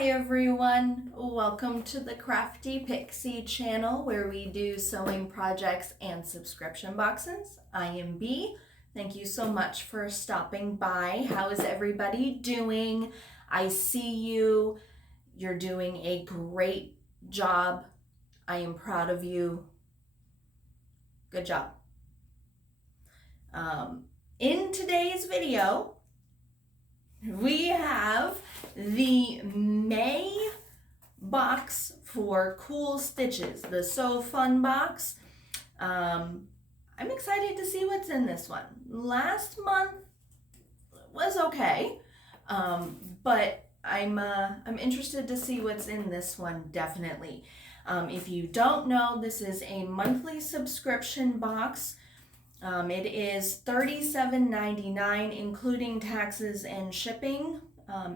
Hi everyone, welcome to the Crafty Pixie channel where we do sewing projects and subscription boxes. I am B. Thank you so much for stopping by. How is everybody doing? I see you. You're doing a great job. I am proud of you. Good job. In today's video, we have the May box for Cool Stitches, the So Fun box. I'm excited to see what's in this one. Last month was okay, but I'm interested to see what's in this one, definitely. If you don't know, this is a monthly subscription box. It is $37.99 including taxes and shipping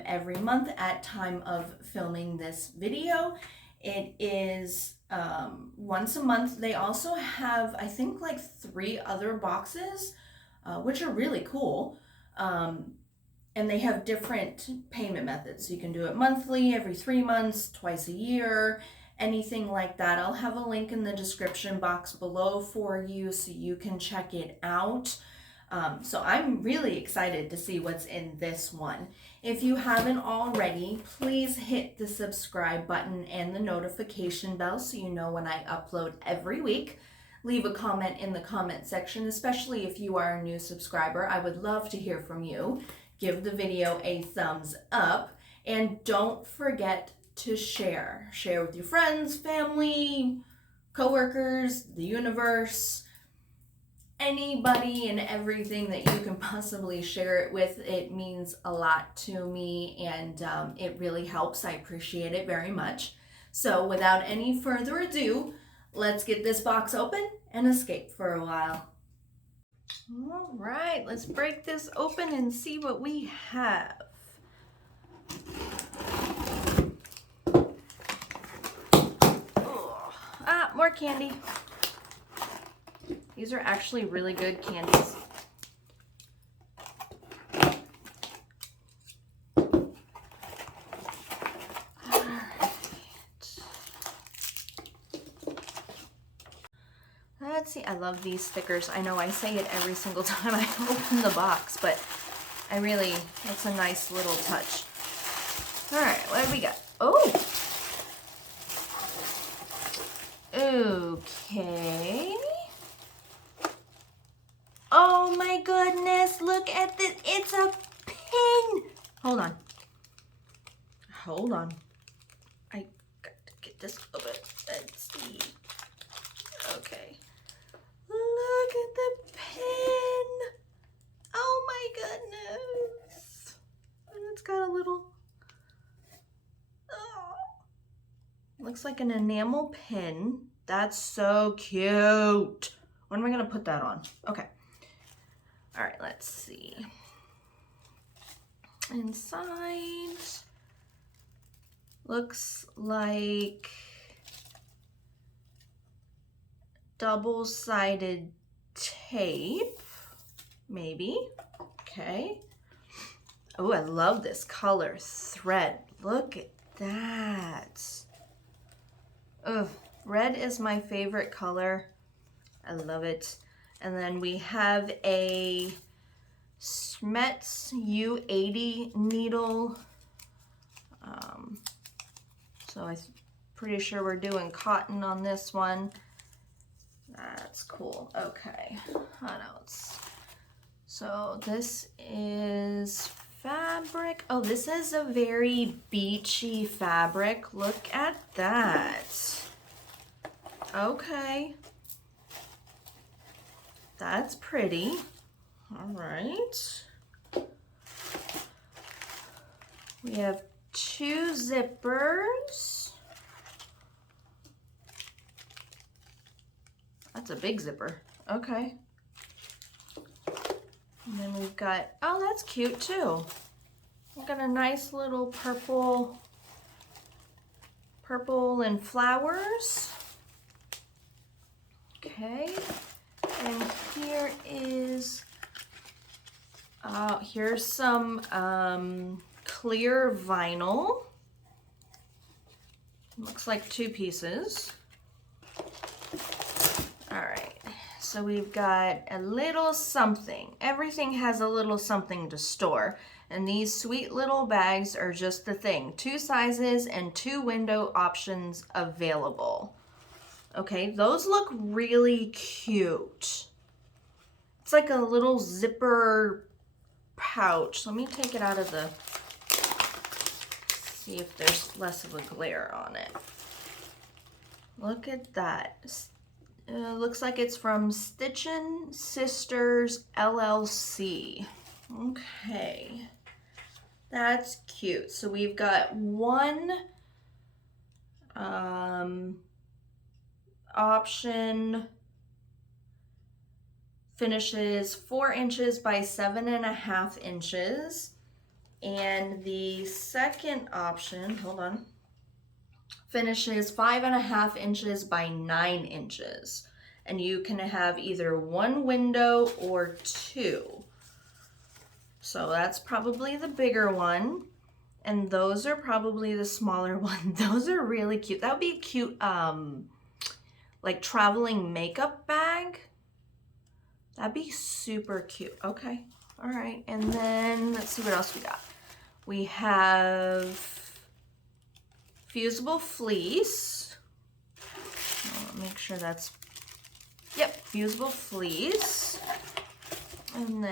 every month at time of filming this video. It is once a month. They also have, I think, like 3 other boxes, which are really cool. And they have different payment methods. So you can do it monthly, every 3 months, twice a year, anything like that. I'll have a link in the description box below for you so you can check it out. So I'm really excited to see what's in this one. If you haven't already, please hit the subscribe button and the notification bell so you know when I upload every week. Leave a comment in the comment section, especially if you are a new subscriber. I would love to hear from you. Give the video a thumbs up and don't forget to share. Share with your friends, family, coworkers, the universe, anybody and everything that you can possibly share it with. It means a lot to me and it really helps. I appreciate it very much. So without any further ado, let's get this box open and escape for a while. All right, let's break this open and see what we have. More candy. These are actually really good candies. Let's see, I love these stickers. I know I say it every single time I open the box, but it's a nice little touch. All right, what do we got? Oh! Okay. Oh my goodness, look at this. It's a pin. Hold on. I got to get this open. Let's see. Okay. Look at the pin. Oh my goodness. And it's got a little, looks like an enamel pin. That's so cute. When am I gonna put that on? Okay. All right, let's see. Inside looks like double-sided tape, maybe. Okay. Oh, I love this color thread. Look at that. Oh, red is my favorite color. I love it. And then we have a Smets U80 needle. So I'm pretty sure we're doing cotton on this one. That's cool. Okay, what else? So this is fabric. Oh, this is a very beachy fabric. Look at that. Okay. That's pretty. All right. We have 2 zippers. That's a big zipper. Okay. And then we've got, oh, that's cute too. We've got a nice little purple and flowers. Okay. And here is, here's some clear vinyl. Looks like 2 pieces. All right, so we've got a little something. Everything has a little something to store. And these sweet little bags are just the thing. 2 sizes and 2 window options available. Okay, those look really cute. It's like a little zipper pouch. Let me take it out of the, see if there's less of a glare on it. Look at that. Looks like it's from Stitchin' Sisters LLC. Okay, that's cute. So we've got one option, finishes 4 inches by 7.5 inches. And the second option, hold on, finishes 5.5 inches by 9 inches. And you can have either 1 window or 2. So that's probably the bigger one. And those are probably the smaller one. Those are really cute. That would be a cute, like traveling makeup bag. That'd be super cute. Okay, all right. And then let's see what else we got. We have fusible fleece. Make sure that's, yep, fusible fleece. And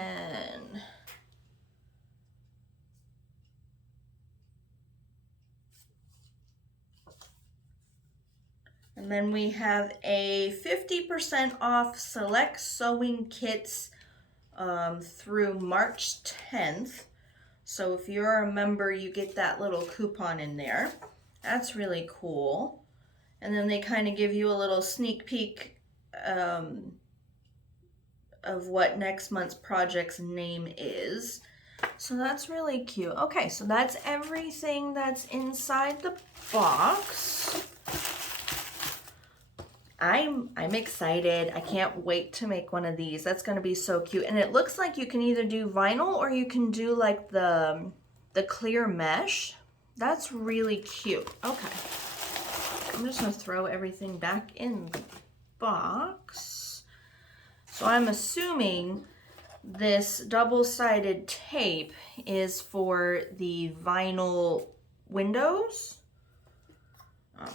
then we have a 50% off select sewing kits through March 10th. So if you're a member, you get that little coupon in there. That's really cool. And then they kind of give you a little sneak peek of what next month's project's name is. So that's really cute. Okay, so that's everything that's inside the box. I'm excited. I can't wait to make one of these. That's going to be so cute. And it looks like you can either do vinyl or you can do like the clear mesh. That's really cute. Okay. I'm just going to throw everything back in the box. So I'm assuming this double-sided tape is for the vinyl windows.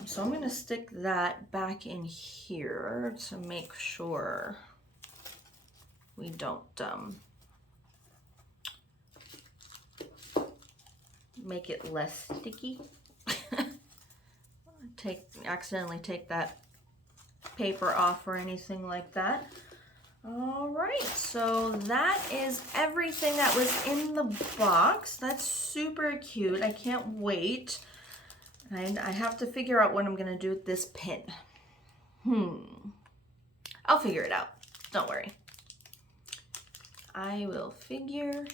So I'm going to stick that back in here to make sure we don't make it less sticky. Accidentally take that paper off or anything like that. All right, so that is everything that was in the box. That's super cute. I can't wait. And I have to figure out what I'm going to do with this pin. I'll figure it out. Don't worry. I will figure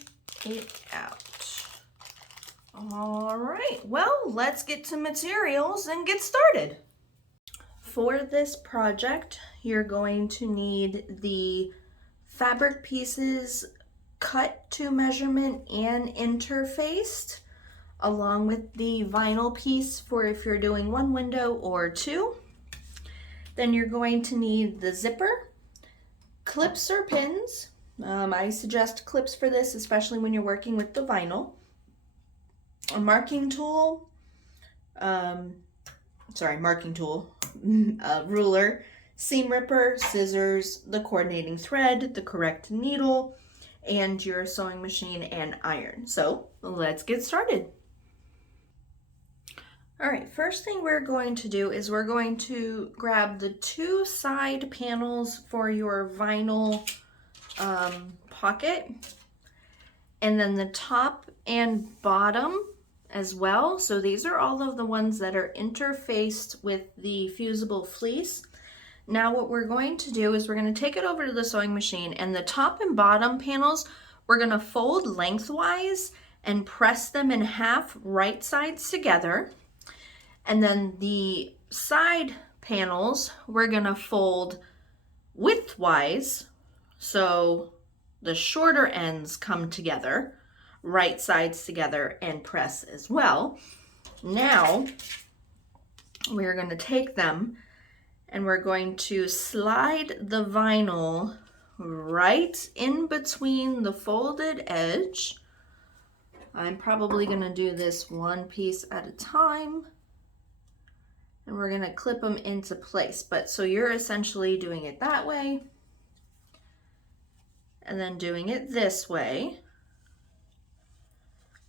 it out. All right, well, let's get to materials and get started. For this project, you're going to need the fabric pieces cut to measurement and interfaced, along with the vinyl piece for if you're doing 1 window or 2. Then you're going to need the zipper, clips or pins. I suggest clips for this, especially when you're working with the vinyl. A marking tool, a ruler, seam ripper, scissors, the coordinating thread, the correct needle, and your sewing machine and iron. So let's get started. All right, first thing we're going to do is we're going to grab the 2 side panels for your vinyl pocket, and then the top and bottom as well. So these are all of the ones that are interfaced with the fusible fleece. Now what we're going to do is we're going to take it over to the sewing machine, and the top and bottom panels we're going to fold lengthwise and press them in half right sides together. And then the side panels we're going to fold widthwise, so the shorter ends come together, right sides together, and press as well. Now we're going to take them and we're going to slide the vinyl right in between the folded edge. I'm probably going to do this one piece at a time, and we're going to clip them into place. But so you're essentially doing it that way and then doing it this way.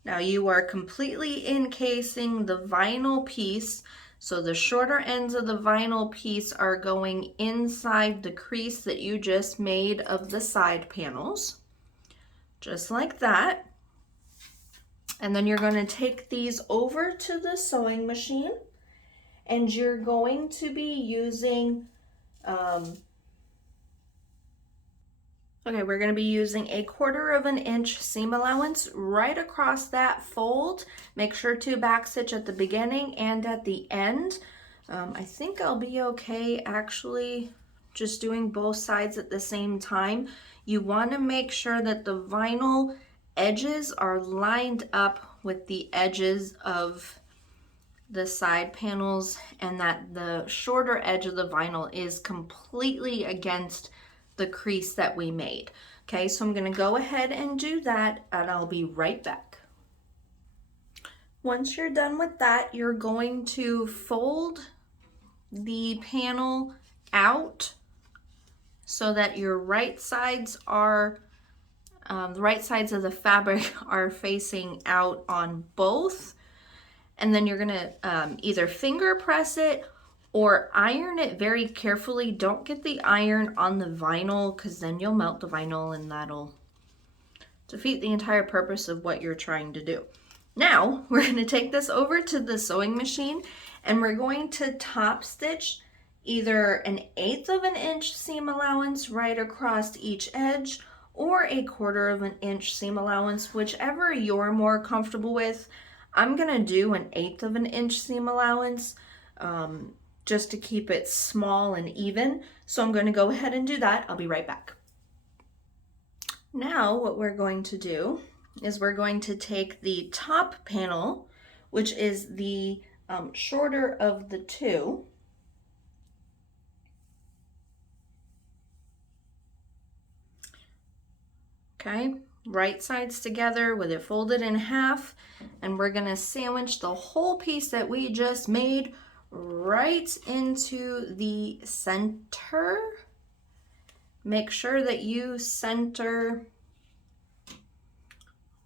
Now you are completely encasing the vinyl piece, so the shorter ends of the vinyl piece are going inside the crease that you just made of the side panels, just like that. And then you're going to take these over to the sewing machine, and you're going to be using we're going to be using a 1/4 inch seam allowance right across that fold. Make sure to backstitch at the beginning and at the end. I think I'll be okay actually just doing both sides at the same time. You want to make sure that the vinyl edges are lined up with the edges of the side panels, and that the shorter edge of the vinyl is completely against the crease that we made. Okay, so I'm going to go ahead and do that, and I'll be right back. Once you're done with that, you're going to fold the panel out so that your right sides are the right sides of the fabric are facing out on both. And then you're gonna either finger press it or iron it very carefully. Don't get the iron on the vinyl, because then you'll melt the vinyl and that'll defeat the entire purpose of what you're trying to do. Now we're going to take this over to the sewing machine, and we're going to top stitch either an 1/8 inch seam allowance right across each edge, or a 1/4 inch seam allowance, whichever you're more comfortable with. I'm going to do an 1/8 inch seam allowance just to keep it small and even. So I'm going to go ahead and do that. I'll be right back. Now what we're going to do is we're going to take the top panel, which is the shorter of the two. Okay, right sides together with it folded in half, and we're going to sandwich the whole piece that we just made right into the center. Make sure that you center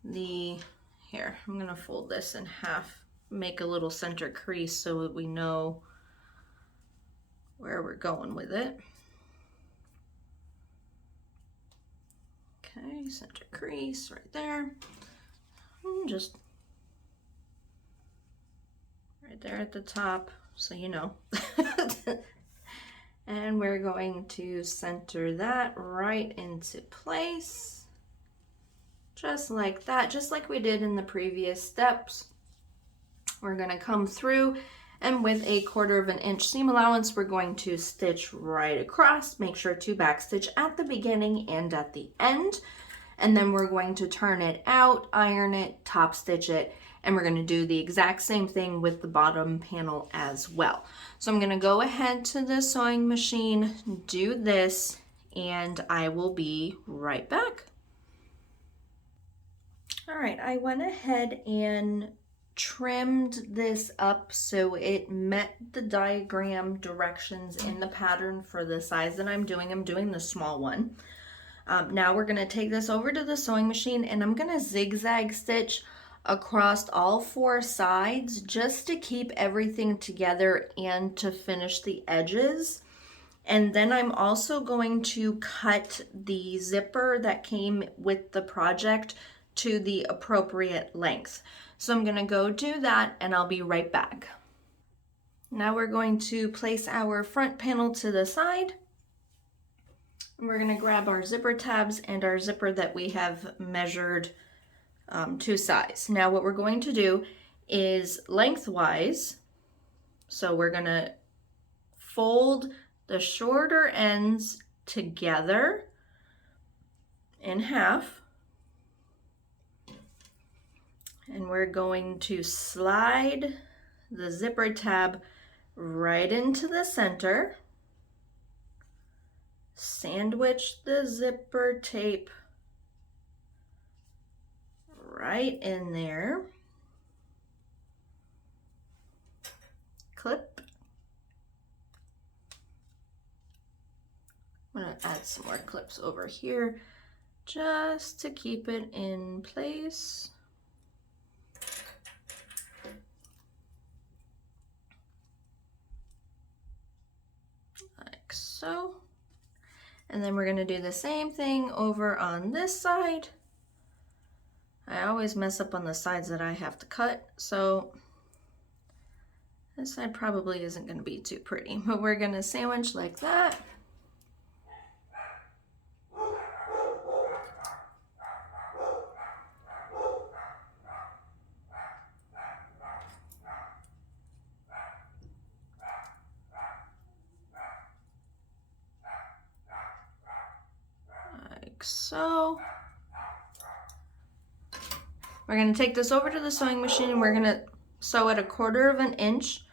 here, I'm going to fold this in half, make a little center crease so that we know where we're going with it. Okay, center crease right there. Just right there at the top, so you know. And we're going to center that right into place. Just like that, just like we did in the previous steps. We're going to come through, and with a 1/4 inch seam allowance, we're going to stitch right across. Make sure to backstitch at the beginning and at the end. And then we're going to turn it out, iron it, top stitch it, and we're going to do the exact same thing with the bottom panel as well. So I'm going to go ahead to the sewing machine, do this, and I will be right back. All right, I went ahead and trimmed this up so it met the diagram directions in the pattern for the size that I'm doing. I'm doing the small one. Now we're going to take this over to the sewing machine, and I'm going to zigzag stitch across all 4 sides just to keep everything together and to finish the edges. And then I'm also going to cut the zipper that came with the project to the appropriate length. So I'm going to go do that, and I'll be right back. Now we're going to place our front panel to the side. We're going to grab our zipper tabs and our zipper that we have measured to size. Now what we're going to do is lengthwise, so we're going to fold the shorter ends together in half, and we're going to slide the zipper tab right into the center, sandwich the zipper tape right in there, clip. I'm gonna add some more clips over here just to keep it in place. Like so. And then we're gonna do the same thing over on this side. I always mess up on the sides that I have to cut, so this side probably isn't gonna be too pretty, but we're gonna sandwich like that. Like so. We're going to take this over to the sewing machine and we're going to sew it 1/4 of an inch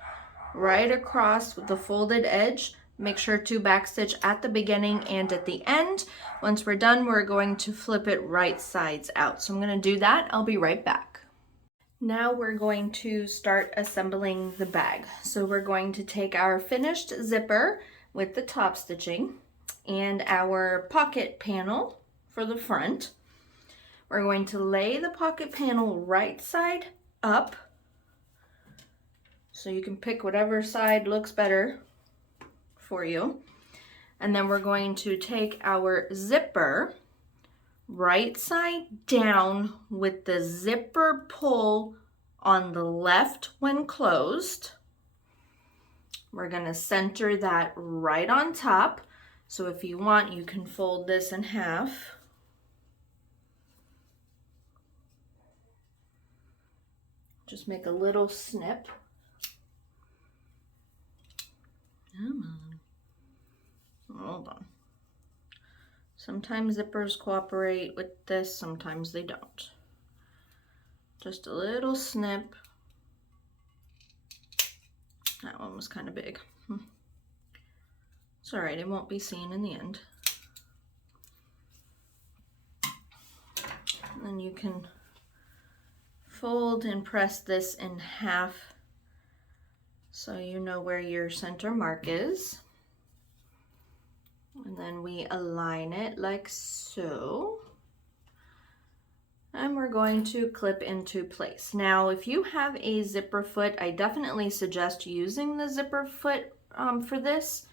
right across with the folded edge. Make sure to backstitch at the beginning and at the end. Once we're done, we're going to flip it right sides out. So I'm going to do that. I'll be right back. Now we're going to start assembling the bag. So we're going to take our finished zipper with the top stitching and our pocket panel for the front. We're going to lay the pocket panel right side up. So you can pick whatever side looks better for you. And then we're going to take our zipper right side down with the zipper pull on the left when closed. We're going to center that right on top. So if you want, you can fold this in half. Just make a little snip. Come on. Hold on. Sometimes zippers cooperate with this, sometimes they don't. Just a little snip. That one was kind of big. It's all right, it won't be seen in the end. And then you can fold and press this in half so you know where your center mark is. And then we align it like so. And we're going to clip into place. Now, if you have a zipper foot, I definitely suggest using the zipper foot for this,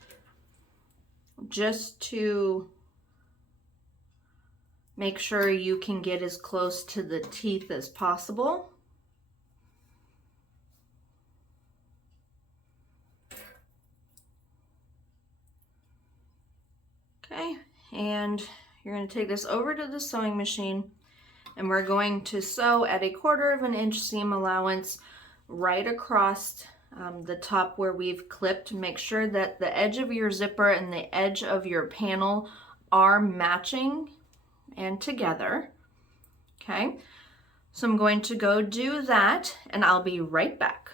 just to make sure you can get as close to the teeth as possible. Okay, and you're going to take this over to the sewing machine and we're going to sew at 1/4 of an inch seam allowance right across the top where we've clipped. Make sure that the edge of your zipper and the edge of your panel are matching and together. Okay, so I'm going to go do that and I'll be right back.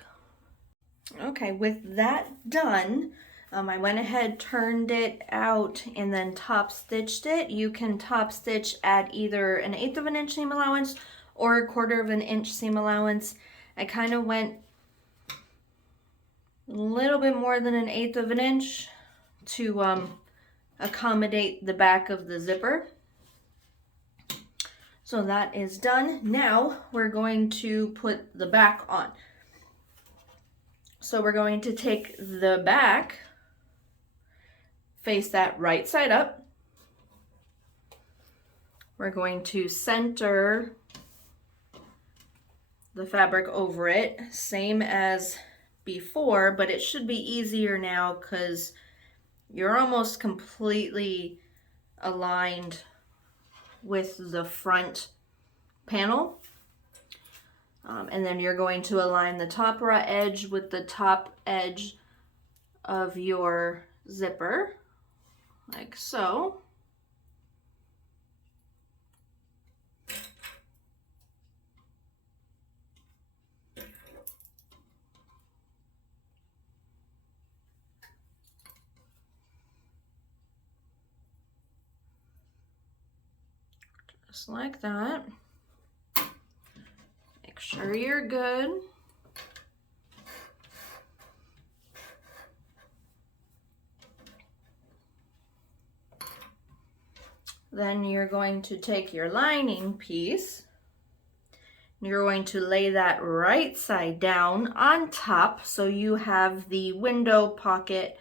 Okay, with that done, I went ahead, turned it out, and then top stitched it. You can top stitch at either an 1/8 of an inch seam allowance or 1/4 of an inch seam allowance. I kind of went a little bit more than an 1/8 of an inch to accommodate the back of the zipper. So that is done. Now we're going to put the back on. So we're going to take the back, face that right side up. We're going to center the fabric over it, same as before, but it should be easier now because you're almost completely aligned with the front panel. And then you're going to align the top raw edge with the top edge of your zipper, like so. just like that. Make sure you're good. Then you're going to take your lining piece. You're going to lay that right side down on top so you have the window pocket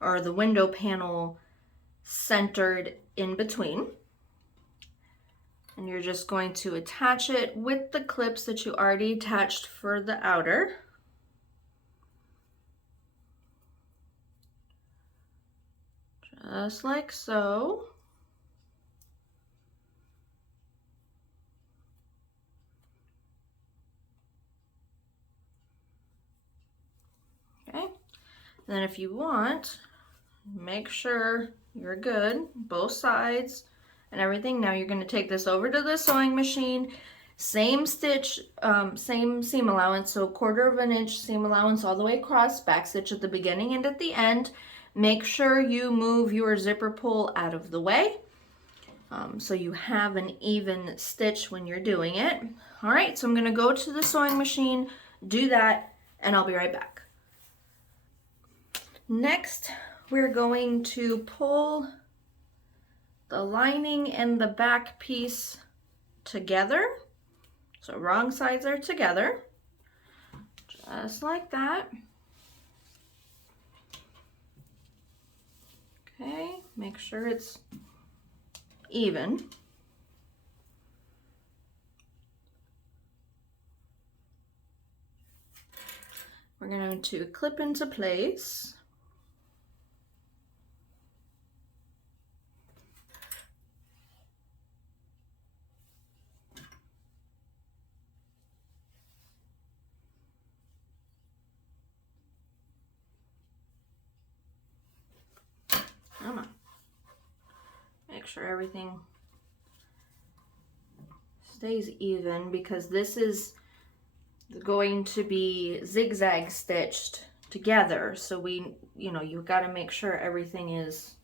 or the window panel centered in between. And you're just going to attach it with the clips that you already attached for the outer. Just like so. Okay, then if you want, make sure you're good, both sides and everything. Now you're going to take this over to the sewing machine. Same stitch, same seam allowance, so 1/4 inch seam allowance all the way across, back stitch at the beginning and at the end. Make sure you move your zipper pull out of the way so you have an even stitch when you're doing it. All right, so I'm going to go to the sewing machine, do that, and I'll be right back. Next, we're going to pull the lining and the back piece together. So wrong sides are together, just like that. Okay, make sure it's even. We're going to clip into place. Come on. Make sure everything stays even because this is going to be zigzag stitched together. So you've got to make sure everything is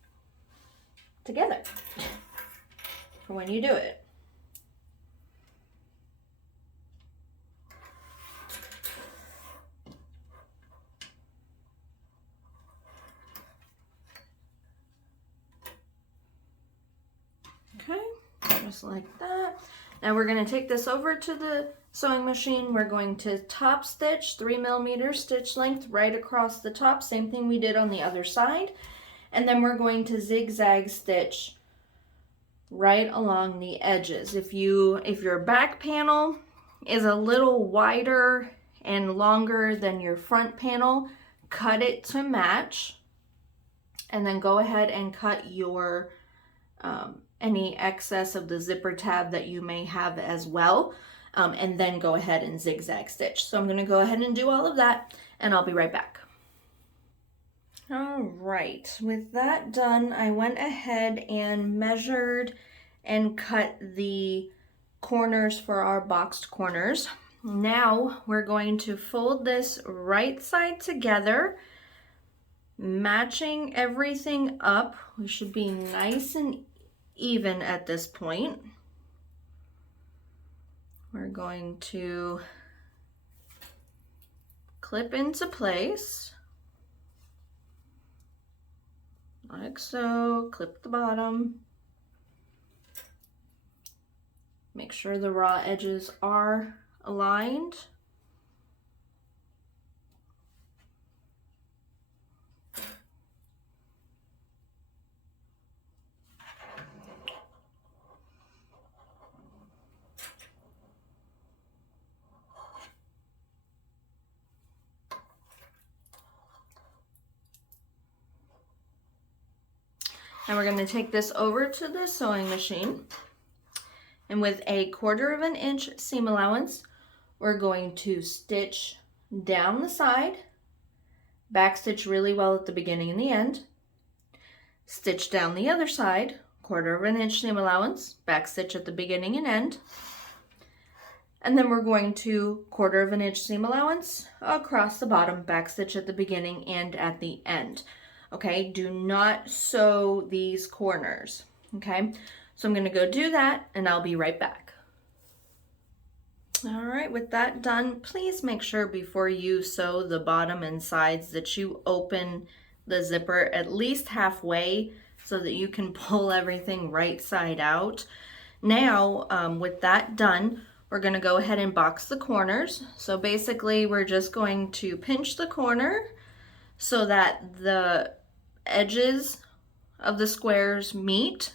together for when you do it. Okay, just like that. Now we're going to take this over to the sewing machine. We're going to top stitch 3mm stitch length right across the top, same thing we did on the other side. And then we're going to zigzag stitch right along the edges. If your back panel is a little wider and longer than your front panel, cut it to match, and then go ahead and cut your any excess of the zipper tab that you may have as well, and then go ahead and zigzag stitch. So I'm going to go ahead and do all of that, and I'll be right back. All right, with that done, I went ahead and measured and cut the corners for our boxed corners. Now we're going to fold this right side together, matching everything up. We should be nice and even at this point. We're going to clip into place like so. Clip the bottom. Make sure the raw edges are aligned. Now we're going to take this over to the sewing machine, and with a 1/4 inch seam allowance, we're going to stitch down the side, back stitch really well at the beginning and the end, stitch down the other side, 1/4 inch seam allowance, back stitch at the beginning and end, and then we're going to 1/4 inch seam allowance across the bottom, back stitch at the beginning and at the end. Okay, do not sew these corners. Okay, So I'm gonna go do that and I'll be right back. All right, with that done, please make sure before you sew the bottom and sides that you open the zipper at least halfway so that you can pull everything right side out. Now, with that done, we're gonna go ahead and box the corners. So basically, we're just going to pinch the corner so that the edges of the squares meet,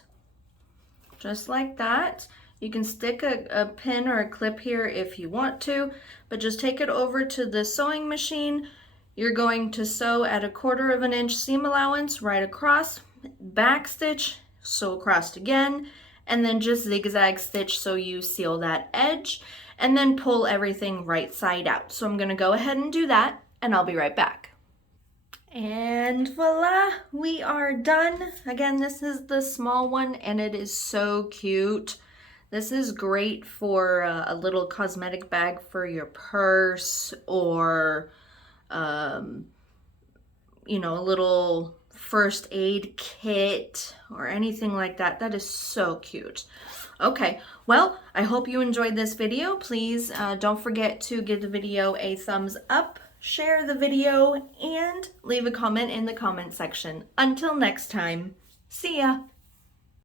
just like that. You can stick a pin or a clip here if you want to, but just take it over to the sewing machine. You're going to sew at 1/4 inch seam allowance right across, back stitch, sew across again, and then just zigzag stitch so you seal that edge, and then pull everything right side out. So I'm gonna go ahead and do that, and I'll be right back. And voila, we are done. Again, this is the small one and it is so cute. This is great for a little cosmetic bag for your purse, or you know, a little first aid kit or anything like that. That is so cute. Okay, well, I hope you enjoyed this video. Please don't forget to give the video a thumbs up, share the video, and leave a comment in the comment section. Until next time, see ya!